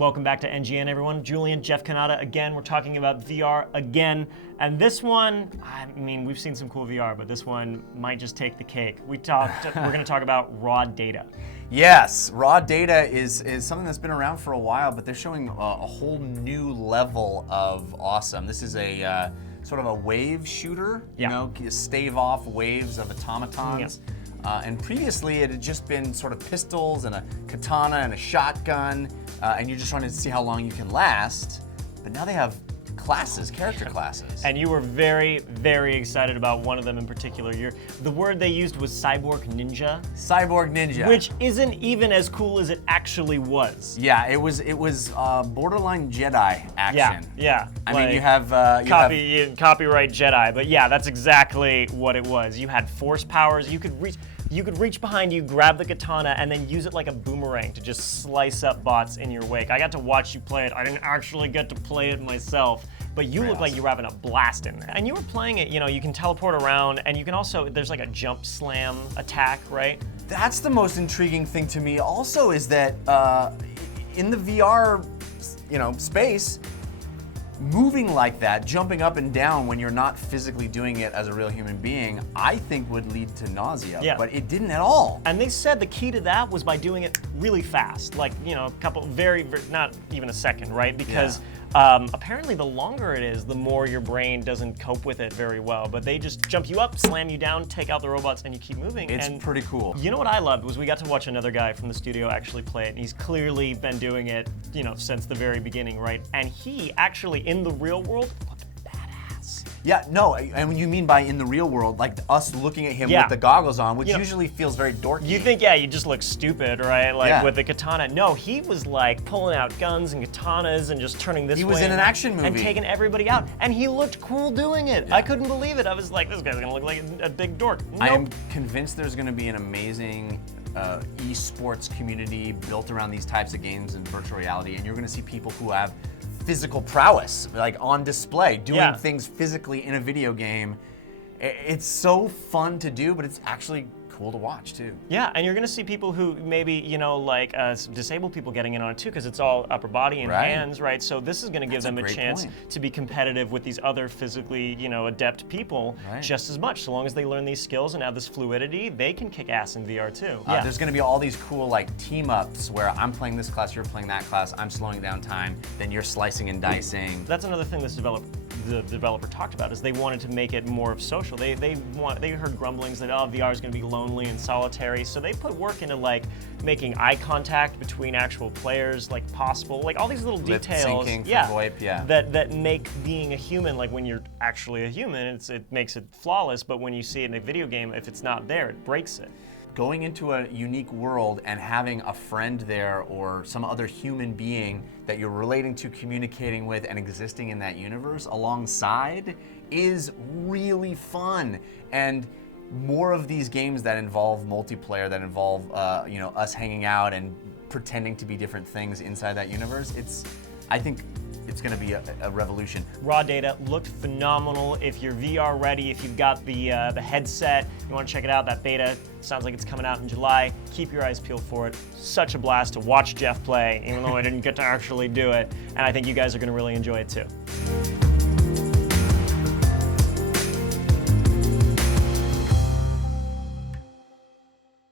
Welcome back to NGN, everyone. Julian, Jeff Cannata again. We're talking about VR again. And this one, I mean, we've seen some cool VR, but this one might just take the cake. We're going to talk about raw data. Yes, raw data is something that's been around for a while, but they're showing a whole new level of awesome. This is a sort of a wave shooter, you know, stave off waves of automatons. And previously it had just been sort of pistols and a katana and a shotgun, and you're just trying to see how long you can last. But now they have classes, character classes. And you were very, very excited about one of them in particular. The word they used was cyborg ninja. Cyborg ninja. Which isn't even as cool as it actually was. Yeah, it was borderline Jedi action. Yeah. I mean, you have copyright Jedi, but yeah, that's exactly what it was. You had force powers. You could reach behind you, grab the katana, and then use it like a boomerang to just slice up bots in your wake. I got to watch you play it. I didn't actually get to play it myself, but you look like you were having a blast in there. And you were playing it, you know, you can teleport around, and you can also, there's like a jump slam attack, right? That's the most intriguing thing to me also, is that in the VR, space, moving like that, jumping up and down when you're not physically doing it as a real human being, I think would lead to nausea, but it didn't at all. And they said the key to that was by doing it really fast, like, a couple, very, not even a second, right? Because apparently the longer it is, the more your brain doesn't cope with it very well. But they just jump you up, slam you down, take out the robots, and you keep moving. It's pretty cool. You know what I loved was we got to watch another guy from the studio actually play it, and he's clearly been doing it, since the very beginning, right? And he actually, in the real world, looked badass. Yeah, no, and when you mean by in the real world, like us looking at him with the goggles on, which usually feels very dorky. You think, you just look stupid, right? Like with the katana. No, he was like pulling out guns and katanas and just turning this way. He was in an action movie. And taking everybody out. And he looked cool doing it. Yeah. I couldn't believe it. I was like, this guy's gonna look like a big dork. Nope. I am convinced there's gonna be an amazing esports community built around these types of games and virtual reality, and you're gonna see people who have physical prowess, like on display, doing things physically in a video game. It's so fun to do, but it's actually cool to watch too. Yeah, and you're gonna see people who maybe, like disabled people getting in on it too, because it's all upper body and hands, right? So this is gonna give them a chance to be competitive with these other physically, adept people just as much. So long as they learn these skills and have this fluidity, they can kick ass in VR too. There's gonna be all these cool like team ups where I'm playing this class, you're playing that class, I'm slowing down time, then you're slicing and dicing. That's another thing the developer talked about, is they wanted to make it more of social. They heard grumblings that VR is going to be lonely and solitary, so they put work into like making eye contact between actual players like possible, like all these little details, VoIP, that make being a human, like when you're actually a human, it makes it flawless, but when you see it in a video game, if it's not there, it breaks it. Going into a unique world and having a friend there or some other human being that you're relating to, communicating with, and existing in that universe alongside is really fun. And more of these games that involve multiplayer, that involve us hanging out and pretending to be different things inside that universe, I think it's going to be a revolution. Raw data looked phenomenal. If you're VR ready, if you've got the headset, you want to check it out, that beta sounds like it's coming out in July. Keep your eyes peeled for it. Such a blast to watch Jeff play, even though I didn't get to actually do it. And I think you guys are going to really enjoy it too.